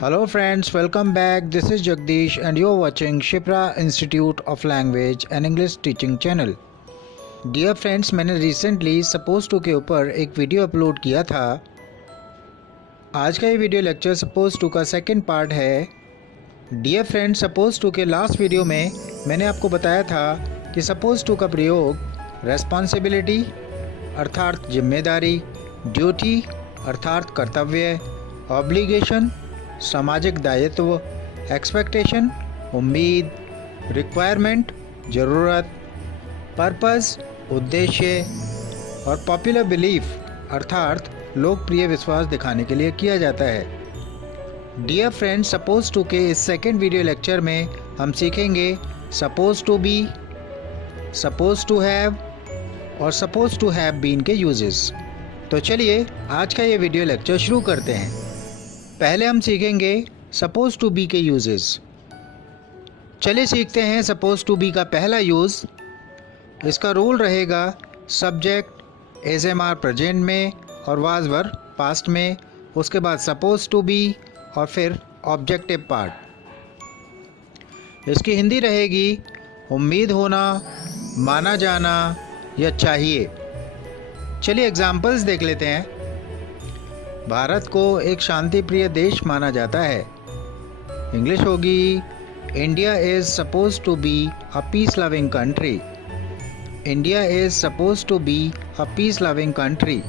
Hello friends, welcome back. This is Jagdish and you're watching Shipra Institute of Language and English Teaching channel. Dear friends, मैंने recently suppose to के ऊपर एक video upload किया था। आज का ये वीडियो लेक्चर suppose to का सेकंड पार्ट है। Dear friends, suppose to के लास्ट वीडियो में मैंने आपको बताया था कि suppose to का प्रयोग responsibility अर्थात जिम्मेदारी, ड्यूटी अर्थात कर्तव्य, ऑब्लिगेशन सामाजिक दायित्व, एक्सपेक्टेशन उम्मीद, रिक्वायरमेंट ज़रूरत, पर्पस उद्देश्य और पॉपुलर बिलीफ अर्थात लोकप्रिय विश्वास दिखाने के लिए किया जाता है। डियर फ्रेंड्स, सपोज टू के इस सेकेंड वीडियो लेक्चर में हम सीखेंगे suppose to be, suppose to have और सपोज टू हैव बीन के यूजेस। तो चलिए आज का ये वीडियो लेक्चर शुरू करते हैं। पहले हम सीखेंगे सपोज टू बी के यूजेस। चलिए सीखते हैं सपोज टू बी का पहला यूज़। इसका रूल रहेगा subject as am are present में और वाज वर पास्ट में, उसके बाद सपोज टू बी और फिर ऑब्जेक्टिव पार्ट। इसकी हिंदी रहेगी उम्मीद होना, माना जाना या चाहिए। चलिए एग्जाम्पल्स देख लेते हैं। भारत को एक शांति प्रिय देश माना जाता है। इंग्लिश होगी India is suppose to be a peace loving country. India is suppose to be a peace loving country.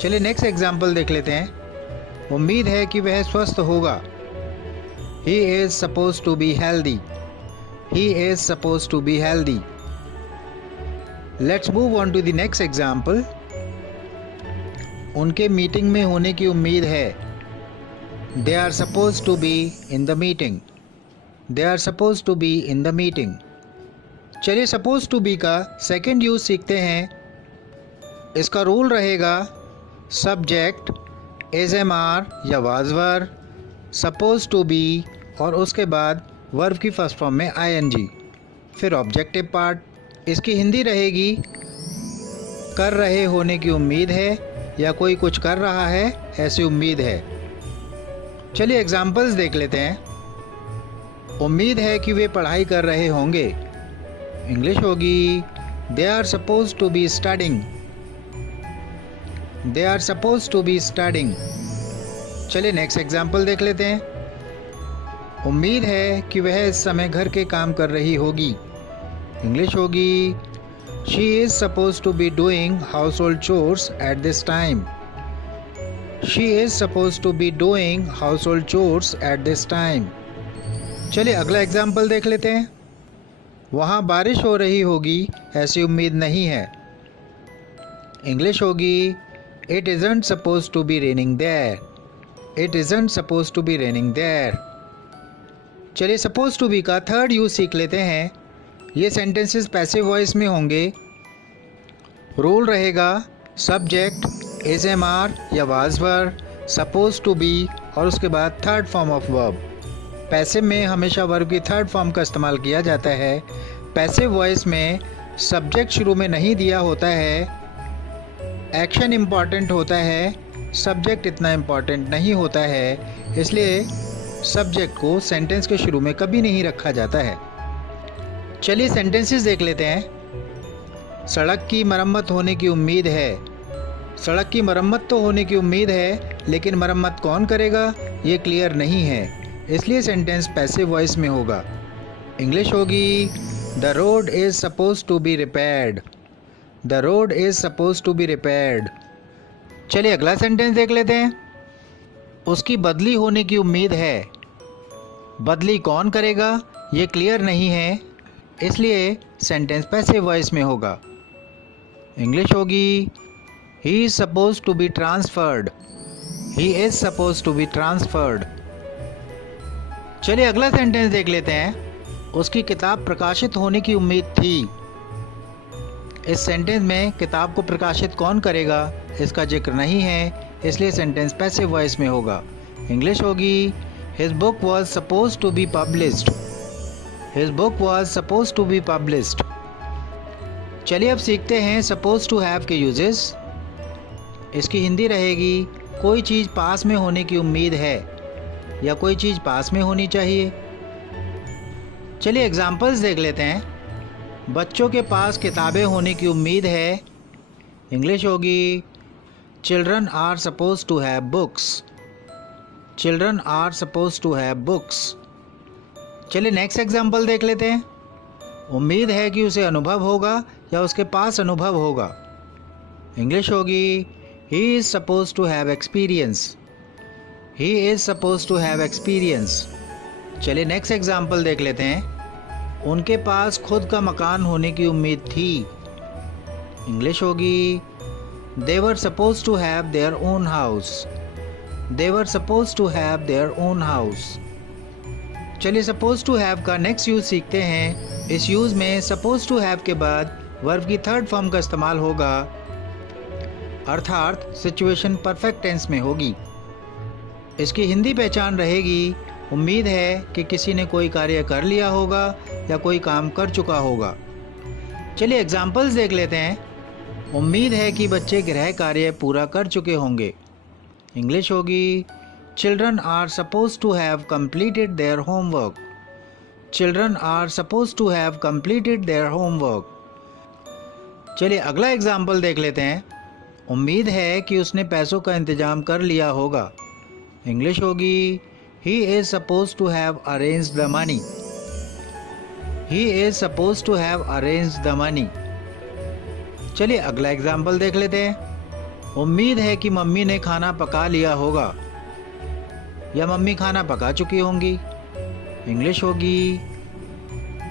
चलिए नेक्स्ट एग्जाम्पल देख लेते हैं। उम्मीद है कि वह स्वस्थ होगा। He is suppose to be healthy. He is suppose to be healthy. Let's move on to the next example. उनके मीटिंग में होने की उम्मीद है। They are suppose to be in the meeting. They are suppose to be in the meeting. चलिए suppose to be का second use सीखते हैं। इसका रूल रहेगा सब्जेक्ट एज एम आर या was were, suppose to be और उसके बाद वर्ब की फर्स्ट फॉर्म में आईएनजी, फिर ऑब्जेक्टिव पार्ट। इसकी हिंदी रहेगी कर रहे होने की उम्मीद है या कोई कुछ कर रहा है ऐसी उम्मीद है। चलिए एग्जाम्पल्स देख लेते हैं। उम्मीद है कि वे पढ़ाई कर रहे होंगे। इंग्लिश होगी they are suppose to be studying. They are suppose to be studying. चलिए नेक्स्ट एग्जाम्पल देख लेते हैं। उम्मीद है कि वह इस समय घर के काम कर रही होगी। इंग्लिश होगी She is supposed to be doing household chores at this time. She is supposed to be doing household chores at this time. चलिए अगला एग्जाम्पल देख लेते हैं। वहाँ बारिश हो रही होगी ऐसी उम्मीद नहीं है। इंग्लिश होगी It isn't supposed to be raining there. It isn't supposed to be raining there. चलिए सपोज टू बी का थर्ड यूज सीख लेते हैं। ये सेंटेंसेस पैसिव वॉइस में होंगे। रूल रहेगा सब्जेक्ट एज एम आर या was were, suppose to be और उसके बाद third form of verb. Passive में हमेशा वर्ब की थर्ड फॉर्म का इस्तेमाल किया जाता है। पैसिव वॉइस में सब्जेक्ट शुरू में नहीं दिया होता है, एक्शन इम्पॉर्टेंट होता है, सब्जेक्ट इतना इम्पॉर्टेंट नहीं होता है, इसलिए सब्जेक्ट को सेंटेंस के शुरू में कभी नहीं रखा जाता है। चलिए सेंटेंसेस देख लेते हैं। सड़क की मरम्मत होने की उम्मीद है। सड़क की मरम्मत तो होने की उम्मीद है, लेकिन मरम्मत कौन करेगा ये क्लियर नहीं है, इसलिए सेंटेंस पैसिव वॉइस में होगा। इंग्लिश होगी the road is suppose to be repaired. The road is suppose to be repaired. चलिए अगला सेंटेंस देख लेते हैं। उसकी बदली होने की उम्मीद है। बदली कौन करेगा ये क्लियर नहीं है, इसलिए सेंटेंस पैसिव वॉइस में होगा। इंग्लिश होगी he is suppose to be transferred. He is suppose to be transferred. चलिए अगला सेंटेंस देख लेते हैं। उसकी किताब प्रकाशित होने की उम्मीद थी। इस सेंटेंस में किताब को प्रकाशित कौन करेगा इसका जिक्र नहीं है, इसलिए सेंटेंस पैसिव वॉइस में होगा। इंग्लिश होगी his book was suppose to be published. His book was supposed to be published. चलिए अब सीखते हैं सपोज टू हैव के यूजेस। इसकी हिंदी रहेगी कोई चीज़ पास में होने की उम्मीद है। या कोई चीज़ पास में होनी चाहिए। चलिए एग्जाम्पल्स देख लेते हैं। बच्चों के पास किताबें होने की उम्मीद है। इंग्लिश होगी children are suppose to have books. Children are suppose to have books. चलिए नेक्स्ट एग्जाम्पल देख लेते हैं। उम्मीद है कि उसे अनुभव होगा या उसके पास अनुभव होगा। इंग्लिश होगी he is suppose to have experience. He is suppose to have experience. चलिए नेक्स्ट एग्जाम्पल देख लेते हैं। उनके पास खुद का मकान होने की उम्मीद थी। इंग्लिश होगी they were suppose to have their own house. They were suppose to have their own house. चलिए सपोज टू हैव का नेक्स्ट यूज सीखते हैं। इस यूज में सपोज टू हैव के बाद वर्ब की थर्ड फॉर्म का इस्तेमाल होगा, अर्थात सिचुएशन परफेक्ट टेंस में होगी। इसकी हिंदी पहचान रहेगी उम्मीद है कि किसी ने कोई कार्य कर लिया होगा या कोई काम कर चुका होगा। चलिए एग्जाम्पल्स देख लेते हैं। उम्मीद है कि बच्चे गृह कार्य पूरा कर चुके होंगे। इंग्लिश होगी children are suppose to have completed their homework. Children are suppose to have completed their homework. चलिए अगला एग्जाम्पल देख लेते हैं। उम्मीद है कि उसने पैसों का इंतजाम कर लिया होगा। इंग्लिश होगी He is supposed to have arranged the money. He is supposed to have arranged the money. चलिए अगला एग्जाम्पल देख लेते हैं। उम्मीद है कि मम्मी ने खाना पका लिया होगा या मम्मी खाना पका चुकी होंगी। इंग्लिश होगी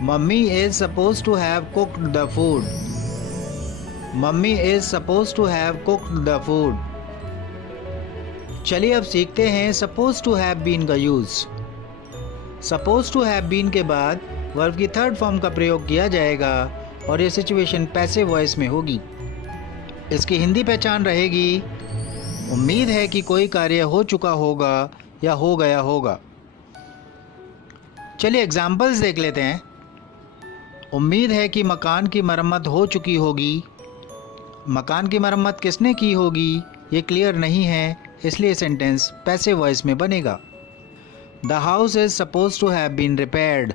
mummy is suppose to have cooked the food. Mummy is suppose to have cooked the food. चलिए अब सीखते हैं सपोज टू हैव बीन का use. Suppose to have been के बाद वर्ब की थर्ड फॉर्म का प्रयोग किया जाएगा और ये सिचुएशन पैसिव वॉइस में होगी। इसकी हिंदी पहचान रहेगी उम्मीद है कि कोई कार्य हो चुका होगा या हो गया होगा। चलिए एग्जाम्पल्स देख लेते हैं। उम्मीद है कि मकान की मरम्मत हो चुकी होगी। मकान की मरम्मत किसने की होगी ये क्लियर नहीं है, इसलिए सेंटेंस पैसिव वॉइस में बनेगा। The house is suppose to have been repaired.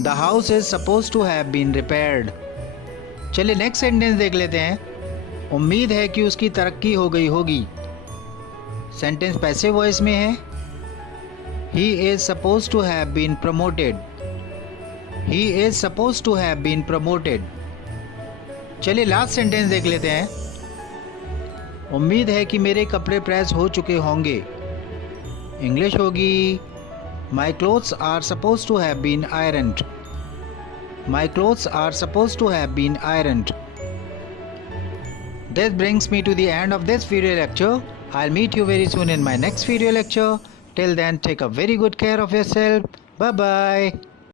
The house is suppose to have been repaired. चलिए नेक्स्ट सेंटेंस देख लेते हैं। उम्मीद है कि उसकी तरक्की हो गई होगी। सेंटेंस पैसिव वॉइस में है। He is suppose to have been promoted. He is suppose to have been promoted. चलिए लास्ट सेंटेंस देख लेते हैं। उम्मीद है कि मेरे कपड़े प्रेस हो चुके होंगे। इंग्लिश होगी my clothes are suppose to have been ironed. My clothes are suppose to have been ironed. This brings me to the end of this video lecture. I'll meet you very soon in my next video lecture. Till then, take a very good care of yourself. Bye bye.